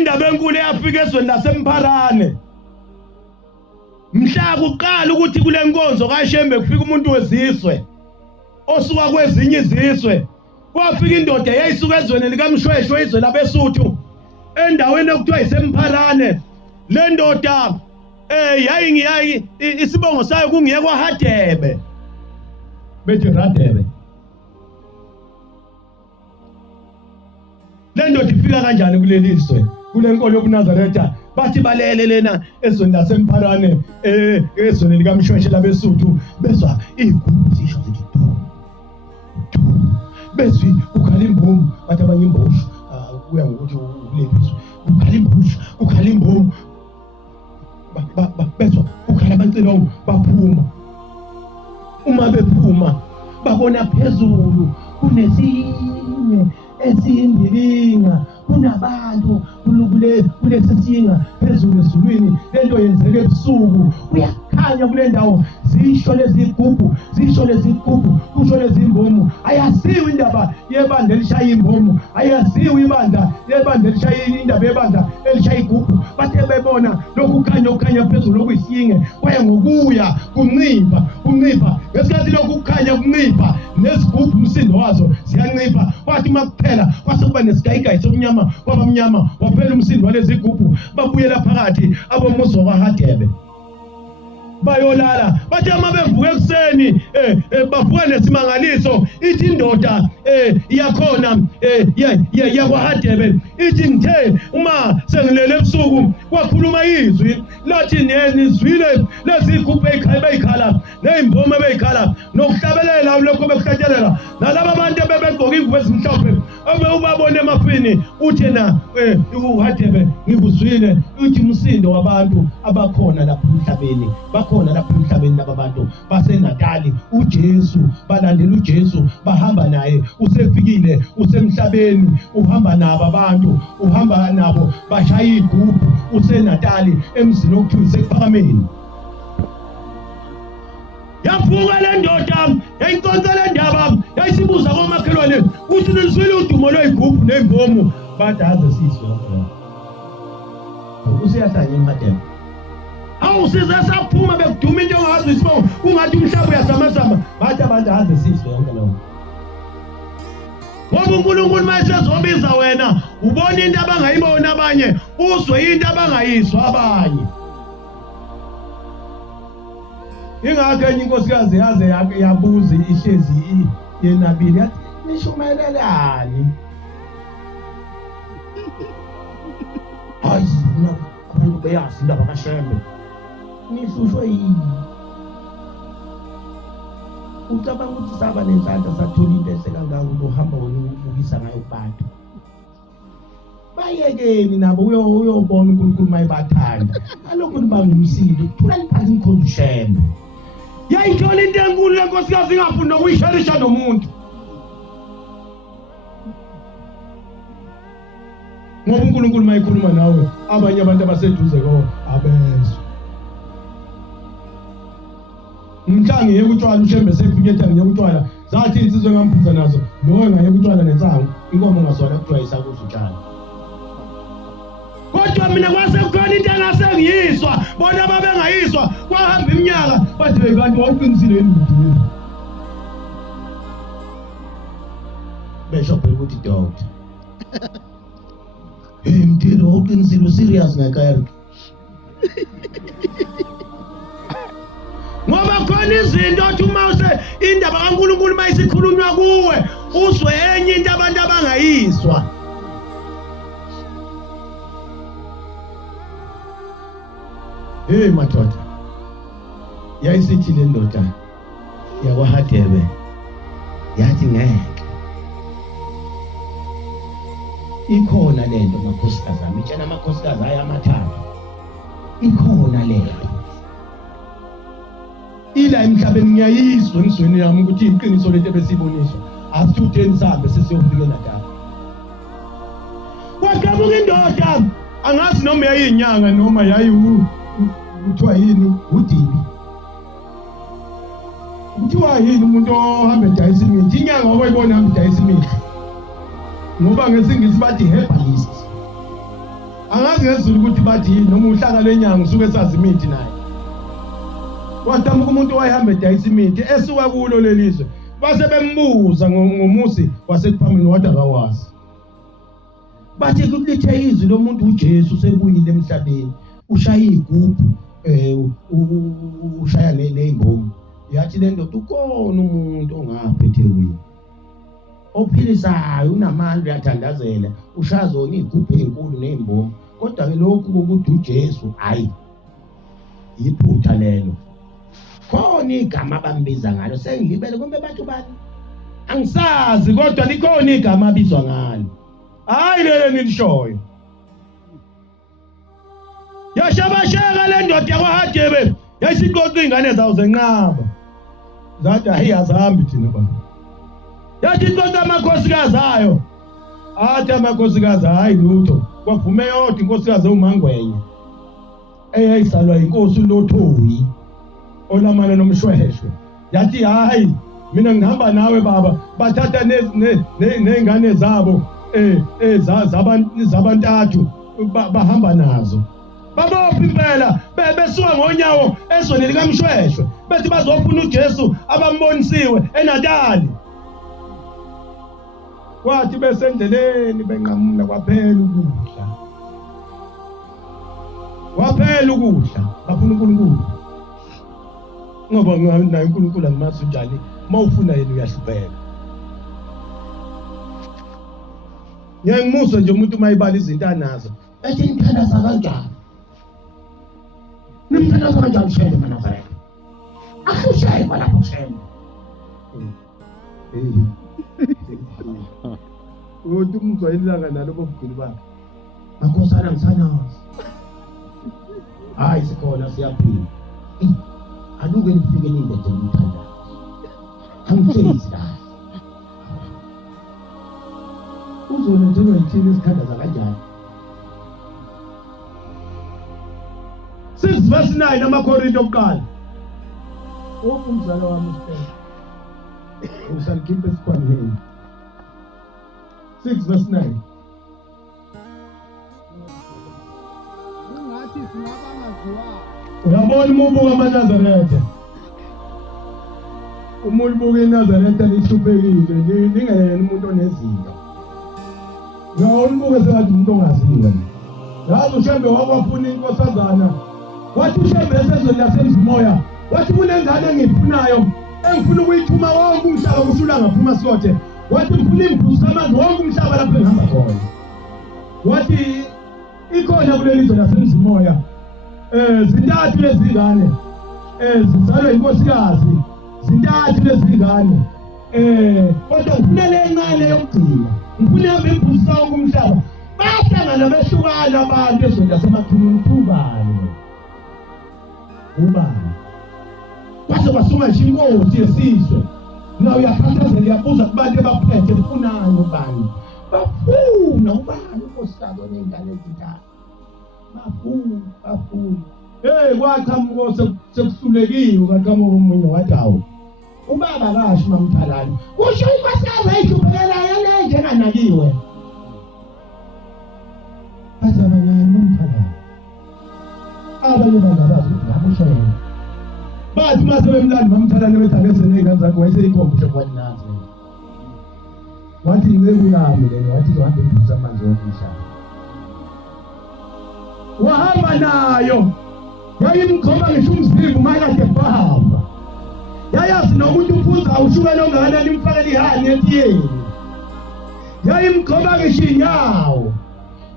indaba enkulu eyafika ezweni laseMpharane. Mhla kuqala ukuthi kule nkonzo kaShembe kufika umuntu wezizwe osuka kwezinye izizwe. Kwafika indoda eyayisuka ezweni likaMshweshwe izwe labeSuthu endaweni okuthiwa iseMpharane. Le ndoda yayi isibongo sayo kungiye kwaHadebe. Bethi Radebe. Le ndoda ifika kanjani kuleli izwe? Kule nkolo yobuNazaretha bathi balele lena ezweni laseMpharane ezweni likaMshweshwe labeSuthu bezwa igumbi zisho zithi du. Bezwi ukhala imbomu bathi abanye imbosho kuya ngokuthi ulephiswe ukhala imbomu bezwa ukhala abancilongo baphuma. Uma bephuma babona phezulu kunesinye esiyindilinga kunabantu kulesisinga phezulu ezulwini. Lento yenzeke ebusuku kuyakhanya kule ndawo zisho lezigubhu kusho lezimbomu. Ayasiwe indaba yebandla elishaya imbomu, ayasiwe ibandla elishaya indaba yebandla elishaya igubhu. Bathe bebona lokhu kukhanya phezulu lokuyisinge kwaye ngokuya kuncipha ngesikhathi lokhu kukhanya kuncipha nezigubhu umsindo wazo ziyancipha. Kwathi makuphela kwase kuba nesigayigayi somnyama kwabamnyama waphela umsindo walezi igubhu. Babuyela phakathi abomuzi kwaHadebe bayolala. Bathi ama bevuka ekuseni bavuka nesimangaliso. Ithi indoda yakhona yakwaHadebe ithi ngithe uma sengilele ebusuku kwakhuluma izwi lathi nizwile lezi igubhu eyikhala nezimbomu ebeyikhala nokuhlabelela lokho bekuhlatshelela nalabo abantu bebegqoka ingubo ezimhlophe ubabone emafini. Uthena uHadebe ngikuzwile uthi umsindo wabantu abakhona lapha emhlabeni labantu baseNatali. uJesu balandela uJesu bahamba naye, usefikile usemhlabeni uhamba nabo abantu, uhamba nabo bashaya igubhu useNatali emzini okuthiwa isePhakameni. Yavuka le ndoda yayinkonza le ndaba yayisibuza komakhelwane uthi nizwile udumo lweyigubhu nezimbomu. Bathi aze sizwe useyahlanya eMadeni. Awusize saphuma bekuduma into ongazi isibongo ungathi umhlaba uyazamazama. Bathi abantu aze sizwe yonke lokho. Ngoba uNkulunkulu mayesezobiza wena ubona into abangayiboni abanye, uzwe into abangayizwa abanye. Ingakho enye inkosikazi yaze yabuza ihlezi yenabili yathi nishumayelelani? Hayi abantu beyazi indaba kaShembe. Nihlushwe yini? Ucabanga ukuthi saba nenhlanhla sathola into ehle kangaka uhamba ukubukisa ngayo kubantu? Bayekeni nabo uyobona uNkulunkulu mayebathanda. Alokhu nibangumsindo kuthula liphansi nikhonza uShembe. Yayithola into enkulu lenkosikazi ingafuni nokuyisharisha nomuntu. Ngoba uNkulunkulu mayikhuluma nawe abanye abantu abaseduze ko abezwe. Mhlangi yekutshwala uShembe sefike ethi ngiye kutshwala zathi insizwe ngamphutha nazo lo ngaye kutshwala nensango inkomo ngasona kuthiwa isakudla utshana. Kodwa mina kwase kukhona into engasengiyizwa bona babengayizwa kwahamba iminyaka bathi kanti wawuqinisile yini ukuthi besho phela ukuthi doctor mdiri wawuqinisile serious ngekaya. Ngoba khona izinto othi uma indaba kaNkulunkulu mayisikhulunywa kuwe uzwe enye into abantu abangayizwa. Madoda yayisithi le ndoda yakwaHadebe yathi ngeke ikhona lento makhosikazi ami tshela amakhosikazi ayamathathu ikhona lento ila emhlabeni ngiyayizwa emzweni yami ukuthi iqiniso lento ebesiboniswa asithuthe sihambe sisiyofika eNatali. Kwaqhamuka indoda angazi noma yayinyanga noma kuthiwa yini uDibi. Kuthiwa yini umuntu ohamba edayisa imithi inyanga wayibona hamba edayisa imithi ngoba ngesingisi bathi herbalist. Angazi ngezulu ukuthi bathi noma uhlaka lenyanga usuke sazi imithi naye. Wadamuka umuntu wayehamba edayisa imithi esuka kulo lelizwe. Base bembuza ngomusi wasekuphambili wathi akawazi. Bathi kulithe izwi lomuntu uJesu sebuyile emhlabeni. Ushaya igubhu ushaya nezimbomu. Yathi le ndoda ukona umuntu ongaphethe wini. Ophilisayo unamandla yathandazela ushaya zona igubhu ezinkulu nezimbomu. Kodwa ke lokhu ukuthi uJesu hayi iphutha lelo. Khona igama abambiza ngalo sengilibele kumbe bathu bani angisazi kodwa likhona igama abizwa ngalo. Hayi lele nilishoyo. Yashabasheka le ndoda yakwaHadebe yayisiqoqa ingane zawo zenqaba. Zathi hayi azahambi thina baba. Yathi iqoqa amakhosikazi ayo. Athi amakhosikazi hayi lutho. Kwavume yodwa inkosikazi uMangwenya. Eyayisalwa inkosi uLothoyi. Olamana nomshweshwe. Yathi hayi mina ngihamba nawe baba. Bathatha nezingane zabo zabantathu bahamba nazo. Babophi impela besuka ngonyawo esweni likaMshweshwe bethi bazofuna uJesu abambonisiwe eNatali. Kwathi besendleleni benqamula kwaphela ukudla. Waphela ukudla bafuna uNkulunkulu. Ngoba naye uNkulunkulu angimazi njani mawufuna yena uyahlupheka. Ngiyangimuzwa nje umuntu mayibala izinto anazo. Ethi nithandaza kanjani? Nimthandaza kanjani shele manazaretha? Akushaye balapho shele. Uthi umzwayelanga nalo bobugcili bakhe. Akhosana ngisanazi. Hayi sikhona siyaphila. Aluke nifike nindede umthandazo. Angitshezi la. Uzolethwa yithini isikhandaza kanjani? 6 verse 9 amaKorinto okuqala. Umzalo wami uSipho. Usalikhipha esikhwameni. 6 verse 9. Ungathi singabangaziwa. Uyabona umubu kaMaNazaretha. Umubu kaNazaretha lihluphekile lingeyena umuntu onezinto. Uyabona umubu sengathi umuntu ongaziwe. Yazi uShembe wakwafuna inkosazana. Wathi uShembe esezweni lasemzimoya. Wathi kunengane engiyifunayo engifuna ukuyithuma wonke umhlaba kushula ngaphuma sothe. Wathi ngifuna imbuzi amanzi wonke umhlaba lapho engihamba khona. Wathi ikhona kuleli lizwe lasemzimoya. Zintathu lezingane zizalwe inkosikazi. Zintathu lezingane kodwa ngifuna lencane yokugcina. Ngifuna ihambe imbuzi wonke umhlaba. Bahlangana behlukana abantu ezweni lasemathuneni ubani. Base basuma nje inkosi yesizwe. Na uyakhathazela uyabuza kubantu abaphethe ufunani ubani. Bafuna ubani unkosikazi onengane ezintathu. Bafuna. Kwaqhamuka sekusulekiwe kwaqhamuka umunye wathi awu. Ubaba kashi mamthalane. Kusho inkosikazi ayihluphekela yena njenganakiwe. Bathi abanye mamthalane. Abanye bangabazi ngabushayela. Bathi mase bemlandi mamthalane bethabese nezingane zakhe wayeseyikhombe kwanazi. Wathi ngekuyami lena wathi uzohamba imbuzi amanzi wokuhlala. Wahamba nayo. Yayimkhoma ngisho umzimba makade bahamba. Yayazi nokuthi umfuza awushukela ongakanani imfakela ihani etiyeni. Yayimkhoma ngisho inyawo.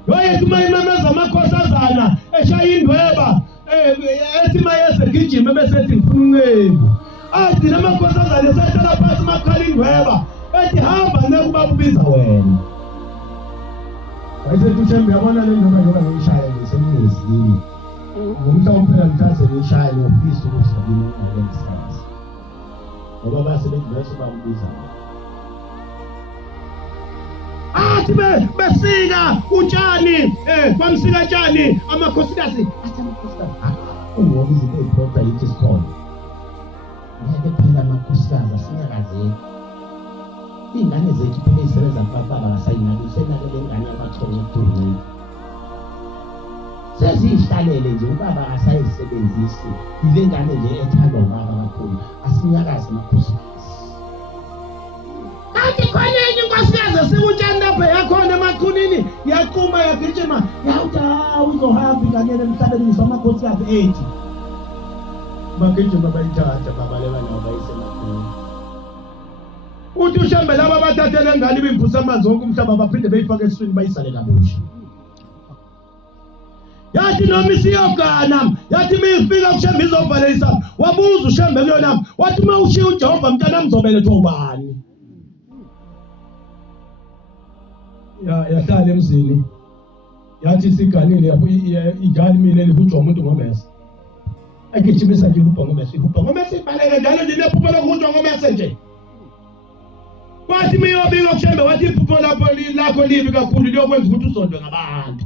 Wayethi mayimemeza amakhosazana eshaya indweba ethi mayese gijima bese ethi ngifuna unqebu. Athi namakhosazana esahlala phansi makhala indweba ethi hamba nekuba ubiza wena. Wayesethi uShembe yabona le ndoda ngoba ngishaya ngisemngezini. Ngomhlawumbe phela ngithathe ngishaya ngofisa ukuthi ngiyinqolengisazi. Ngoba basebenzi bese bakubiza. Athi besika utshani bamsika utshani amakhosikazi athi amakhosikazi ngoba izinto eziphoqa yithi sikhona. Ngeke phela amakhosikazi asingakazeki. Ingane zethu phela isebenza kubaba ngasayinaki senake lengane yabathonye eduni. sesihlalele nje ubaba asayisebenzisi ile ngane nje ethandwa ubaba kakhulu asinyakaze makhosi athi khona enye inkosikazi sikutshani lapha yakhona emaqhunini yaqhuma yagijima yawuthi uzohamba ingane emhlabeni ngisamakhosikazi 80 bagijima bayithatha babaleka nabo bayisemaqhunini uthi ushambe laba bathathele ngane bimvusa amanzi wonke umhlaba baphinde beyifake eswini bayisale kabusha yathi noma isiyogana yathi mifika kushembe izovalisa wabuza ushembe kuyona wathi uma ushiya uJehova mntana mzobelethwa ubani yahlala emzini yathi siganile ingane imile lihujwa umuntu ngomese agijimisa nje uhubha ngomese ibaleke njalo nje lephupho lokuhujwa ngomese nje wathi miyobika kushembe wathi iphupho lakho libi kakhulu liyokwenza ukuthi uzondwe ngabantu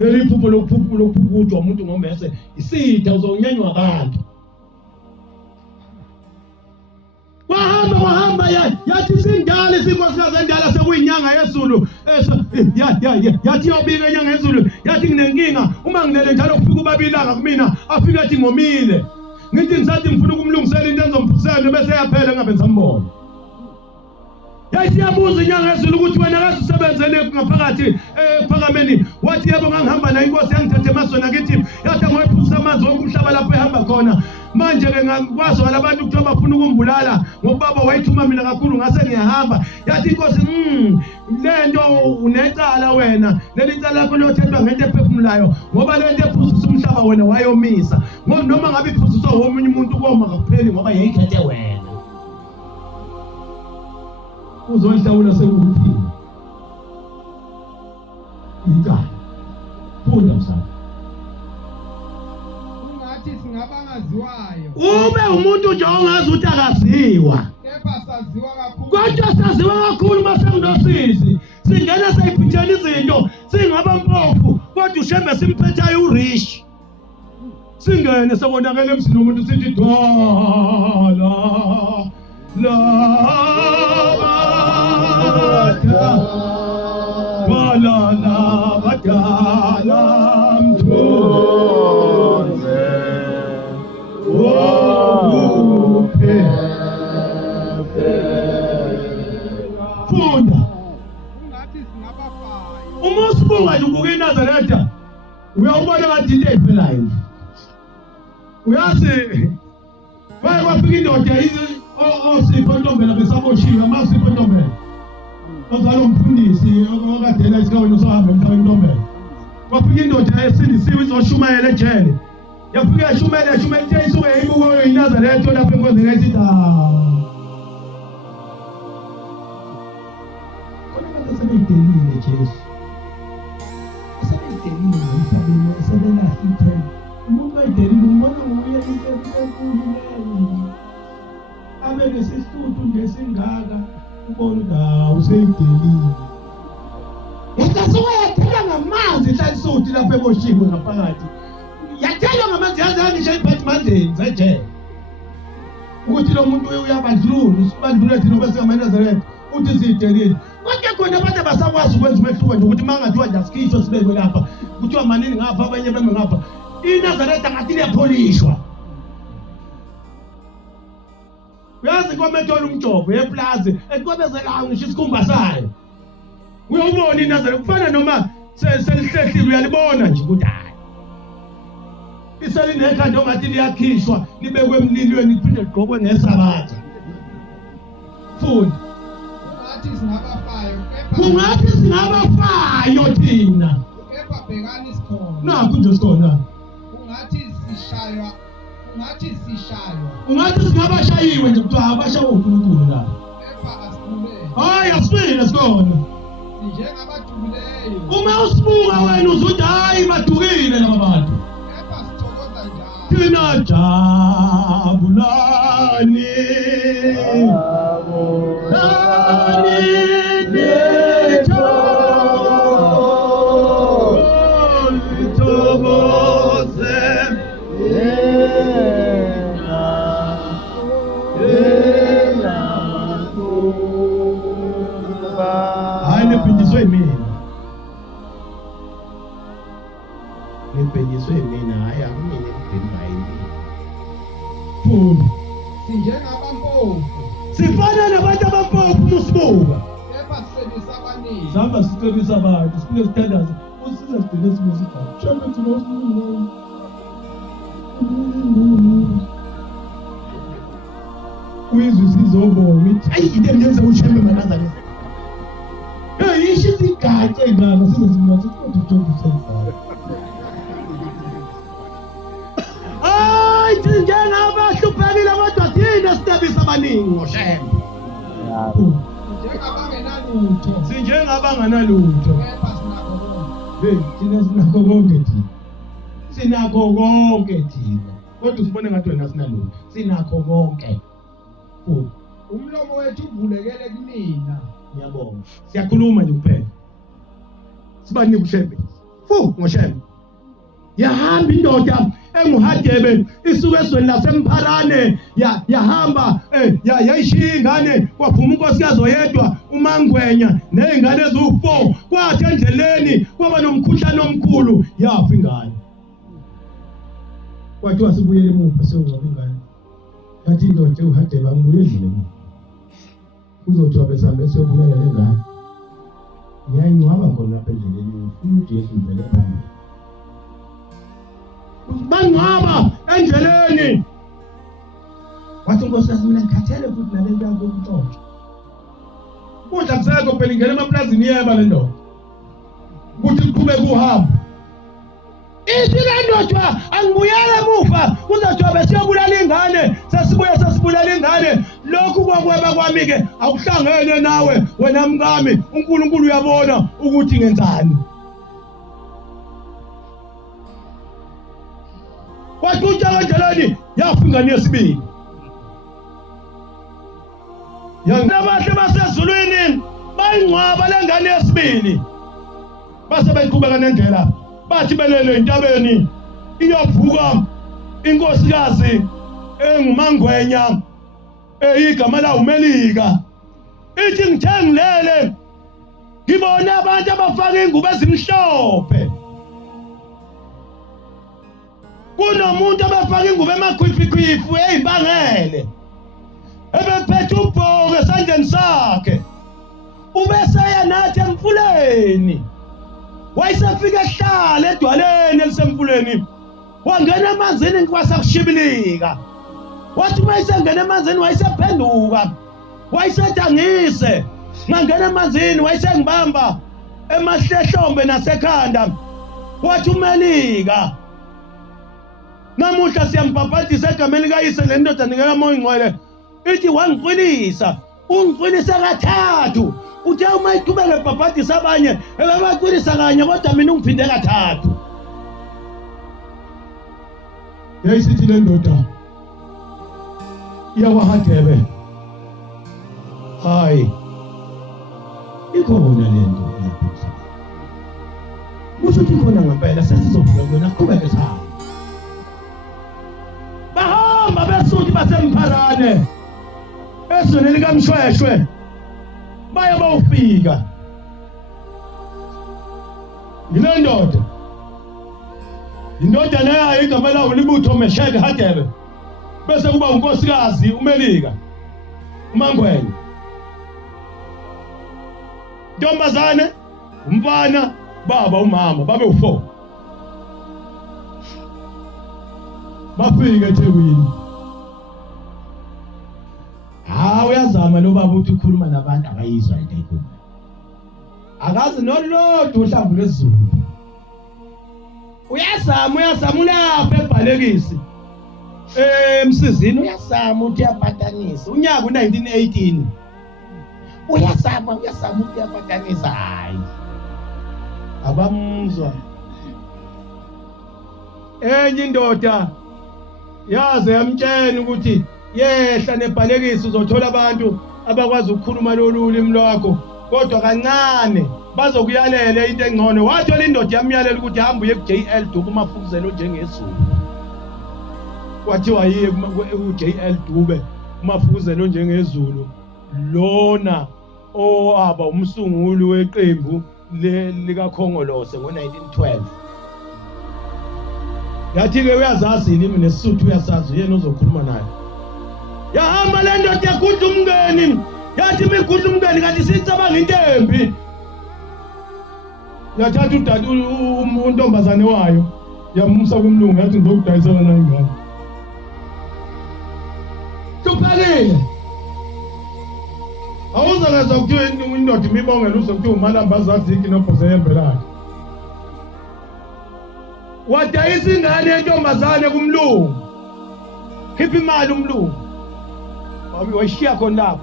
iphupho lokuhujwa umuntu ngomese isitha uzonyanywa abantu wahamba yathi sindala isinkosikazi endala sekuyinyanga yezulu yathi yobika inyanga yezulu yathi nginenkinga uma ngilele njalo kufika ubabilanga kumina afika athi ngomile ngithi ngisathi ngifuna ukumlungisela into enizomphusela bese yaphela ngabe sambona yathi yabuza inyanga yezulu ukuthi wena akazi usebenzele ngaphakathi ephakameni wathi yebo ngangihamba na inkosi yangithathe emasona kithi yathi ngoyiphusa amanzi wonke umhlaba lapho ehamba khona manje ke ngakwazi walabantu ukuthi bafuna ukumbulala ngobaba wayithuma mina kakhulu ngase ngiyahamba yathi inkosi lento unecala wena leli cala lakho lothethwa ngento ephefumulayo ngoba lento ephuzisa umhlaba wena wayomisa noma ngabe iphuziswa womunye umuntu koma kakupheli ngoba yayikhethe wena uzohlawula sekuthi incala funda msana ungathi singabangaziwayo ube umuntu nje ongazi ukuthi akaziwa kepha saziwa kakhulu kodwa saziwa kakhulu masengidosizi singena sayiphithela izinto singaba mpofu kodwa ushembe simphethayo urish singene sabonakala emzini umuntu sithi dala la badala mthunze funda ungathi singabafayo uma usibuka nje ubuka iNazaretha uyawubona ngathi into eyiphelayo uyazi baye kwafika indoda osipho ntombela besaboshiwe amasipho ntombela ozalo umfundisi okadela isikhaweni usohamba emhlabeni ntombela kwafika indoda esindisiwe izoshumayela ejele yafika eshumayela ithe isuke yayibuka iNazaretha lapho enkonzweni esithi khona manje sebeyidelile Jesu sebeyidelile emhlabeni sebelahithe umuntu ayidelile umbona nguye into enkulu leyo abeke sisuthu nje singaka ubona useyidelile yasasuka yathela ngamanzi hlalisuthi lapho eboshiwe ngaphakathi yathelwa ngamanzi yaze ngisho iphathi mandleni zejele ukuthi lo muntu uyabandlula usibandlule thina bese ngamaNazaretha uthi siyidelile konke khona abantu abasakwazi ukwenza umehluko nje ukuthi mangathiwa nje asikhishwe sibekwe lapha kuthiwa manini ngapha abanye beme ngapha iNazaretha ngathi liyapholishwa uyazi komethola umjovo yeplazi eqobezela ngisho isikhumba sayo uyawubona iNazaretha kufana noma selihlehlile uyalibona nje ukuthi hayi iselinekhanda ongathi liyakhishwa libekwe emlilweni liphinde ligqokwe ngesabatha funda ungathi singabafayo kungathi singabafayo thina kepha bhekani sikhona nakho nje sikhona ungathi singabashayiwe nje kuthiwa abashawe uNkulunkulu lapha kepha asibulele hayi asifile sikhona sinjengabadumileyo uma usibuka wena uzuthi hayi badukile laba bantu kepha sithokoza njalo thina jabulani Ngibhekiswe mina hayi angimine ngibheka yini. Phuma. Sinjengabampofu. Sifana nabantu abampofu musibuka. Kepha sisebenzisa abaningi. Sihamba sicebisa abantu, sifike sithandaze. Usiza sigcine simusikhathi. Shaka thina uyizwe sizobonga ithi ayi into engenza ushembe manazane. Hey isho isigatshe ngana size simuthi kodwa uJobe usenza. Ay njengabahluphekile kodwa thina sitebisa abaningi ngoshembe. Njengabangenalutho. Sinjengabanganalutho. Kepha sinakho konke. Hey thina sinakho konke thina. Sinakho konke thina. Kodwa usibone ngathi wena sinalutho. Sinakho konke. Umlomo wethu uvulekele kumina. Ngiyabonga. Siyakhuluma nje kuphela. Sibanike ushembe. Ngoshembe. Yahamba indoda enguHadebe isuke ezweni laseMpharane yahamba yayishiya ingane kwaphuma unkosikazi oyedwa uMangwenya nezingane ezu4 kwathi endleleni kwaba nomkhuhlane omkhulu yafa ingane. Kwathiwa sibuyele emuva siyongcwaba ingane. Yathi indoda uHadebe angibuye endlini. Uzothiwa besambe siyobulala lengane. Ngiyayingcwaba khona lapha endleleni ufuna uJesu uvele phambili. Bangcwaba endleleni. Wathi unkosikazi mina ngikhathele futhi nale nto yakho yokuntshontsha. Kudla kusekho phela ingene emaplazini yeba le ndoda. Kuthi kuqhubeke uhamba. Ithi le ndoda angibuyele emuva kuzothiwa besiyobulala ingane sesibulala ingane. Lokhu kwakweba kwami ke akuhlangene nawe wena mkami uNkulunkulu uyabona ukuthi ngenzani. Kwathi uJesu endleleni yafa ingane yesibili. Yangabahle basezulwini bayingcwaba lengane yesibili. Base bayiqhubeka nendlela. Bathi belele entabeni iyavuka inkosikazi engumangwenya igama la uMelika. Ithi ngithengilele ngibona abantu abafaka ingubo ezimhlophe. Kunomuntu abafaka ingubo emakhwifikhwifu ezimbangele. Ebephethe ubhoke esandleni sakhe. Ubesaya nathi emfuleni. Wayesefika ehlala edwaleni elisemfuleni. Wangena emanzini kwasakushibilika. Wathi mayisengena emanzini wayesephenduka. Wayesedangise. Ngangena emanzini wayesengibamba emahlehlombe nasekhanda. Wathi uMelika. Namuhla siyambhabhadisa egameni kaYise le ndoda ngeke moya ingcwele. Ithi wangicwilisa. Ungicwilisa kathathu. Uthe uma iqhubeka ebhabhadisa abanye ebebacwilisa kanye kodwa mina ungiphinde kathathu. Yayisithi le ndoda iyawaHadebe. Hayi. Ikhona le nto lapha. Musuthi khona ngempela sesizovuka kuyona qhubeke sahamba. Bahamba besuthi baseMpharane. Ezweni likaMshweshwe. Baye bawufika. Yile ndoda. Indoda nayo igama lawo libutho Mesheke Hadebe. Bese kuba unkosikazi uMelika. uMangwenya. Ntombazane, umfana, baba, umama, babe u4. Bafika eThekwini. Uyazama lo baba uthi ukhuluma nabantu abayizwa into eyikhulu. Akazi nolodwa uhlamvu lwezulu. Uyazama ulapha eBhalekisi. Emsizini uyazama uthi yapatanisa. Unyaka u1918. Uyazama uthi yapatanisa hayi. Abamuzwa. Enye indoda yaze yamtshela ukuthi yehla neBhalekisi uzothola abantu abakwazi ukukhuluma lolulimi lwakho kodwa kancane bazokuyalela into engcono. Wathola indoda yamyalela ukuthi hamba uye kuJL Dube umafukuzelo njengezulu. Kwathiwa yiye kuJL Dube umafukuzelo njengezulu. Lona owaba umsunguli weqembu likaKhongolose ngo1912. Yathi-ke uyazazi yini nesisuthu uyasazi yena uzokhuluma naye. Yahamba le ndoda yagudla umngeni. Yathi imigudla umngeni kanti sicabanga into embi. Yathatha udade untombazane wayo yammusa kumlungu yathi ngizokudayisela nayo ingane. Tuphalile. Awuza ngeza kuthiwa indoda imibongela uzokuthiwa umalamba azaziki nophoze yembelakhe. Wadayisa ingane yentombazane kumlungu. Khipha imali umlungu. Wayishiya khona lapho.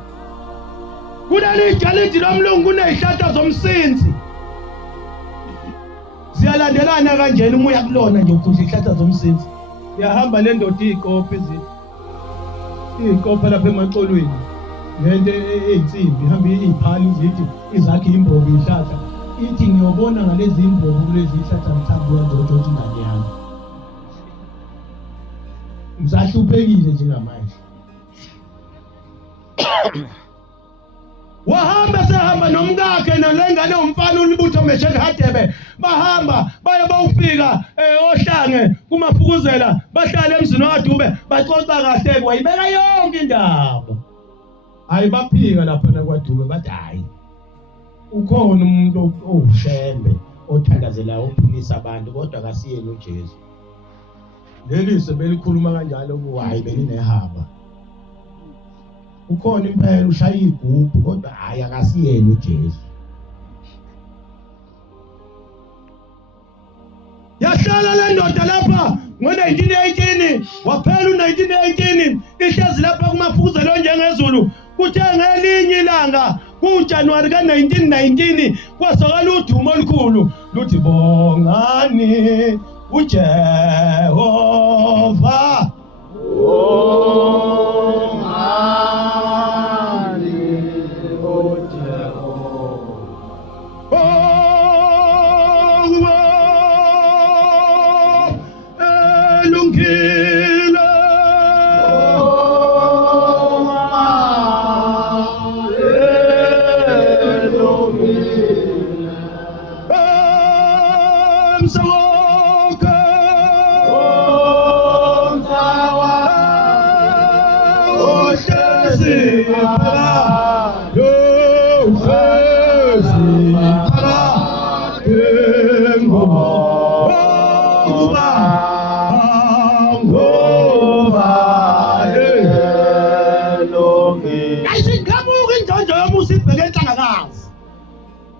Kunali jalidi lomlungu kunezihlahla zomsinzi. Ziyalandelana kanjeni uma uyakulona nje ukudla izihlahla zomsinzi. Yahamba le ndoda iqopha iqopha lapha emaxolweni. Lento eyinsimbi ihamba iziphali izithi izakhe imbobo ihlahla. Ithi ngiyobona ngalezi imbobo kulezi ihlahla mthambo wendoda othi ingane yami. Msahluphekile njengamanje. Wahamba sehamba nomkakhe nalengane umfana ulibutho mesheke hadebe bahamba baye bawufika ohlange kumafukuzela bahlala emzini waDube baxoxa kahle kwayibeka yonke indaba. Hayi baphika lapha kwaDube bathi hayi ukhona umuntu owushembe othandazela ukuphilisa abantu kodwa akasiyeni uJesu. Leli sebelikhuluma kanjalo kuhayi belinehaba. Ukhona impela ushaya igubhu kodwa hayi akasiyena uJesu. Yahlala le ndoda lapha ngo-1918 waphela u-1918 ihlezi lapha kumafukuzelo njengezulu. Kuthe ngelinye ilanga kuJanuwari ka-1919 kwasakala udumo olukhulu luthi bongani uJehova.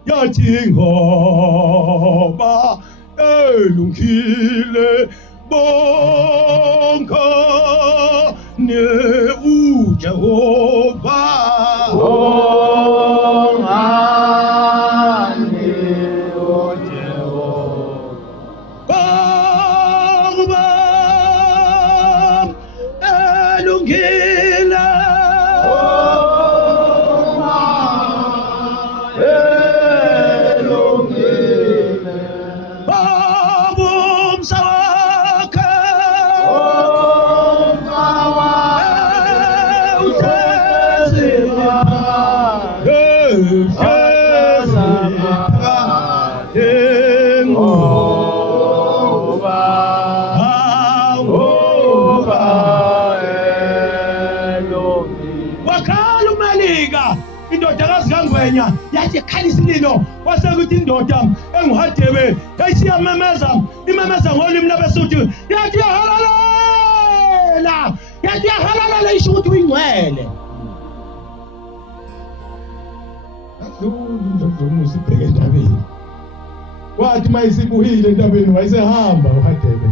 Yathi ngoba elungile bonke ne uJehova. Yathi khalisa ililo wasekuthi indoda enguHadebe yayisiyamemeza imemeza ngolimi labeSuthu yathi yahalalela isho ukuthi uyingcwele. Sibheke endabeni wathi mayisibuhile endabeni wayesehamba uHadebe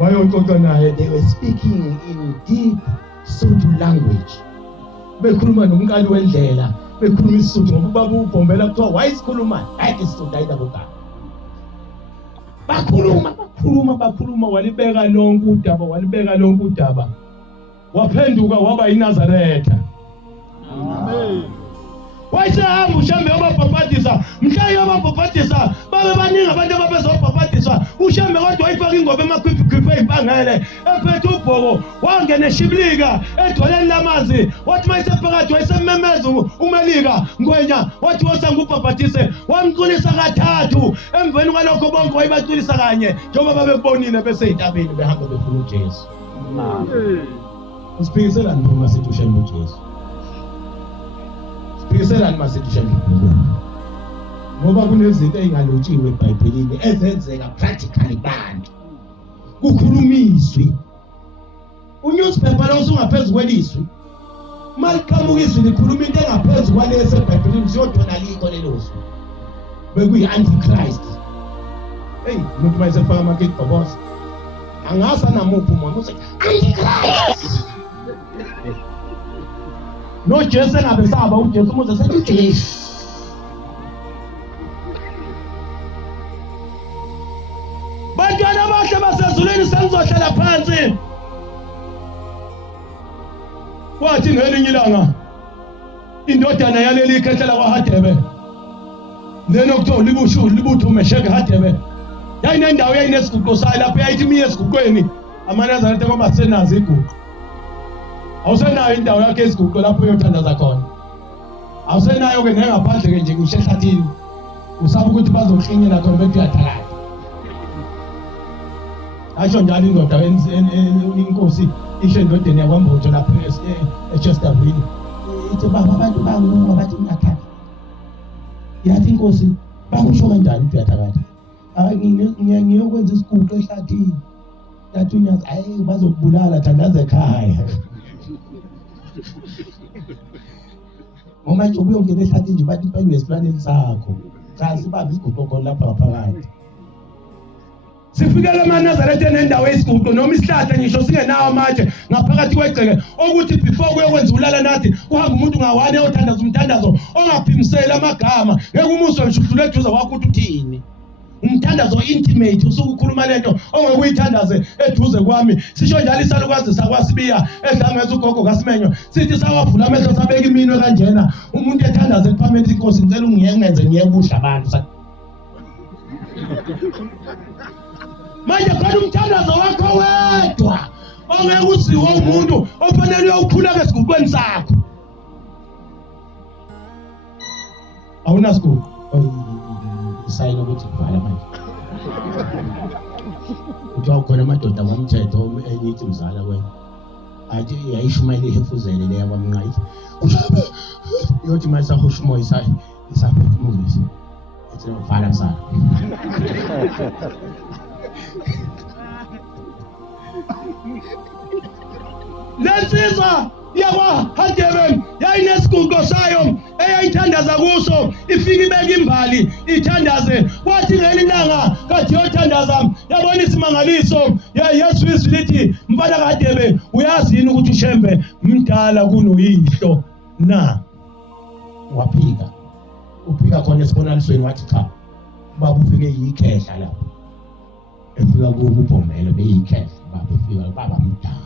wayoxoxa naye. They were speaking in deep Suthu language. Bekhuluma nomkali wendlela bekhuluma iSuthu ngoba ubaba ubhombela kuthiwa wayisikhuluma hayi iSuthu ayidabukanga. Bakhuluma walibeka lonke udaba waphenduka waba yiNazaretha. Amen. Wayesehamba ushambe wababhabhadisa mhla yababhabhadisa babe baningi abantu ababezobhabhadiswa ushambe kodwa wayifaka ingoba emakhwiphi ey'mpangele ephethe ubhoko wangena eshibilika edwaleni lamanzi wathi mayisephakathi wayesememeza umelika ngwenya wathi wosa ngubhabhathise wamculisa kathathu emveni kwalokho bonke wayebaculisa kanye njengoba babekubonile besey'ntabeni behamba befuna uJesu. Usiphikiselani uma sithi ushembe uJesu? Siphikiselani uma sithi ushembe uJesu? Ngoba kunezinto ezingalotshiwe eBhayibhelini ezenzeka practically bantu kukhulumiswi uNewspaper lo usungaphezu kweliswi maliqhamuka izwi likhuluma into engaphezu kwalesi eBhayibhelini siyodona liko leloswi bekuyi antichrist. Hey umuntu mayesefaka amakhethi bobosa angasa namuphi umuntu uthi antichrist no Jesu engabe saba uJesu umuze sethi uJesu. Bantwana bahle basezulwini sengizohlala phansi. Kwathi ngelinye ilanga indodana yaleli ikhehlela kwaHadebe lelo kuthiwa libutho uMesheke Hadebe yayinendawo yayinesiguqo sayo lapho yayithi miye esiguqweni amaNazaretha ngoba senazi iguqo. Awusenayo indawo yakhe esiguqo lapho uyothandaza khona. Awusenayo ke ngengaphandle ke nje ngisho ehlathini usaba ukuthi bazohlinyela khona bethi uyathakala. Asho njalo indoda inkosi isho endodeni yakwambotho lapho eChesterfield ithi baba abantu bangunga bathi ngiyathaka. Yathi inkosi bakusho kanjani uyathakala? Ngiyokwenza isiguqo ehlathini. Yathi unyazi ayi bazokubulala thandaza ekhaya. Ngoma nje ubuyongena ehlathini nje bathi banesiplaneni sakho. Chazi baba isiguqo khona lapha ngaphakathi. Sifikele eManazaretha enendawo yesiguqo noma isihlahla ngisho singenawo amatshe ngaphakathi kwegceke ukuthi before kuyokwenza ulala nathi uhamba umuntu ngawane oyothandaza umthandazo ongaphimisela amagama ngeke umuswe ngishudlule eduze kwakho ukuthi uthini. Umthandazo intimate usuke ukhuluma lento ongekuyithandaze eduze kwami. Sisho njalo isalukazi sakwasibiya edlangeza ugogo kaSimenyo sithi sawavula amehlo sabeka iminwe kanjena umuntu ethandaze ephamethe inkosi ngicela ungiyengenze ngiyebusha abantu. Manje khona umthandazo wakho wedwa ongeke usiwe umuntu ofanele uyawukhuleka esiguqweni sakho. Awunasiguqo isayina ukuthi kuvala manje. Uthiwa khona amadoda womthetho enyithi mzala wena athi yayishumayela ihefuzele leya kwamnqayithi yothi mayisahosha umoya isaphefumulisa ethi vala msana. Lensizwa yakwaHadebe yayinesiguqo sayo eyayithandaza kuso ifika ibeka imbali ithandaze kwathi ngelilanga kathi yothandaza yabona isimangaliso yayesu izwi lithi mfana kaHadebe uyazi yini ukuthi uShembe mdala kunoyihlo na waphika uphika khona esibonalisweni wathi cha baba ufike yikhehla lapho efika kubomelo beyikhehla baba efika baba mdala.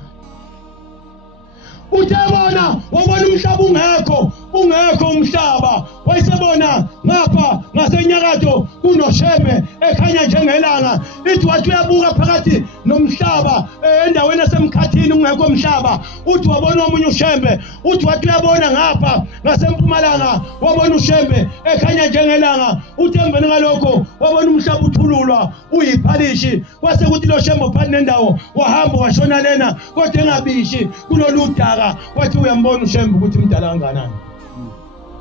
Uthebona wabona umhlaba ungekho umhlaba wayisebona ngapha ngasenyakatho kunoShembe ekhanya njengelanga ithi wathi uyabuka phakathi nomhlaba endaweni esemkhathini ungekho umhlaba uthi wabona omunye uShembe uthi wathi uyabona ngapha ngasempumalanga wabona uShembe ekhanya njengelanga uthi emveni ngalokho wabona umhlaba uthululwa uyiphalishi kwase kuthi lo Shembe phakathi nendawo wahamba washona lena kodwa engabishi kuloludaka wathi uyambona uShembe ukuthi mdala kanganani.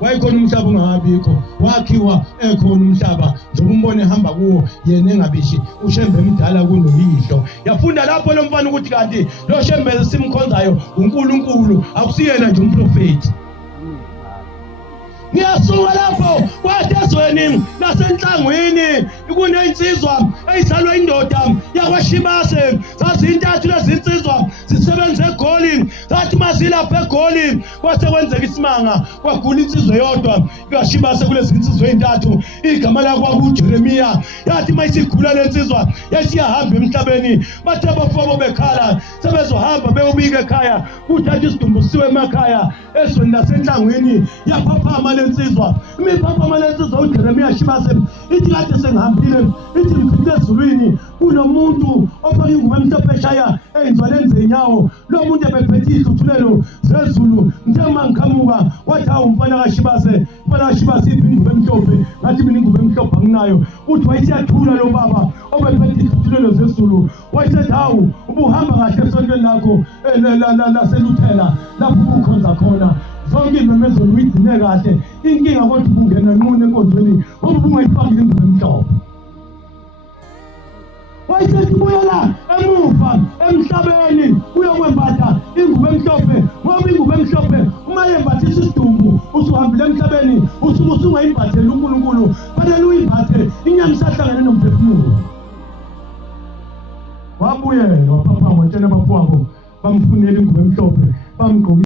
Wayikhona umhlaba ungabikho wakhiwa ekhona umhlaba njengoba umbone ehamba kuwo yena engabishi uShembe mdala kunoyihlo. Yafunda lapho lo mfana ukuthi kanti lo Shembe simkhonzayo uNkulunkulu akusiyena nje umprofeti. Ngiyasuka lapho kwathi ezweni nasenhlangwini kunensizwa eyisalwa indoda yakwaShibase zazintathu lezi insizwa zisebenze eGoli zathi mazilapha eGoli kwase kwenzeka isimanga kwagula insizwa yodwa kaShibase kulezi insizwa ezintathu igama lakwa kuJeremiya yathi mayisigula lensizwa yasiyahamba emhlabeni bathe abafowabo bekhala sebezohamba beyobika ekhaya kuthatha isidumbu siwe emakhaya ezweni nasenhlangwini yaphaphama lensizwa imiphaphama lensizwa uJeremiya Shibase ithi kade sengihambile ithi ngifike ezulwini kunomuntu ofake ingubo emhlophe eshaya eyinzwala enze inyawo. Lo muntu ebephethe izithulelo zezulu. Njengoba ngikhamuka wathi hawu mfana kaShibase, iphi ingubo emhlophe, ngathi mina ingubo emhlophe anginayo. Uthi wayesiyathula lo baba obephethe izithulelo zezulu. Wayesethi hawu ubuhamba kahle esontweni lakho laseLuthela lapho ubukhonza khona. Zonke imemezelo uyigcine kahle. Inkinga kodwa ubungena nqunu enkonzweni ngoba ubungayifakile ingubo emhlophe. Wayesethi buyela emuva emhlabeni uyokwembatha ingubo emhlophe ngoba ingubo emhlophe uma yembathisa isidumbu usuhambile emhlabeni usuke usungayimbatheli uNkulunkulu, fanele uyimbathe inyama isahlangene nomphefumulo. Wabuyela waphapha watshela abafowabo bamfunela ingubo emhlophe bamgqokisa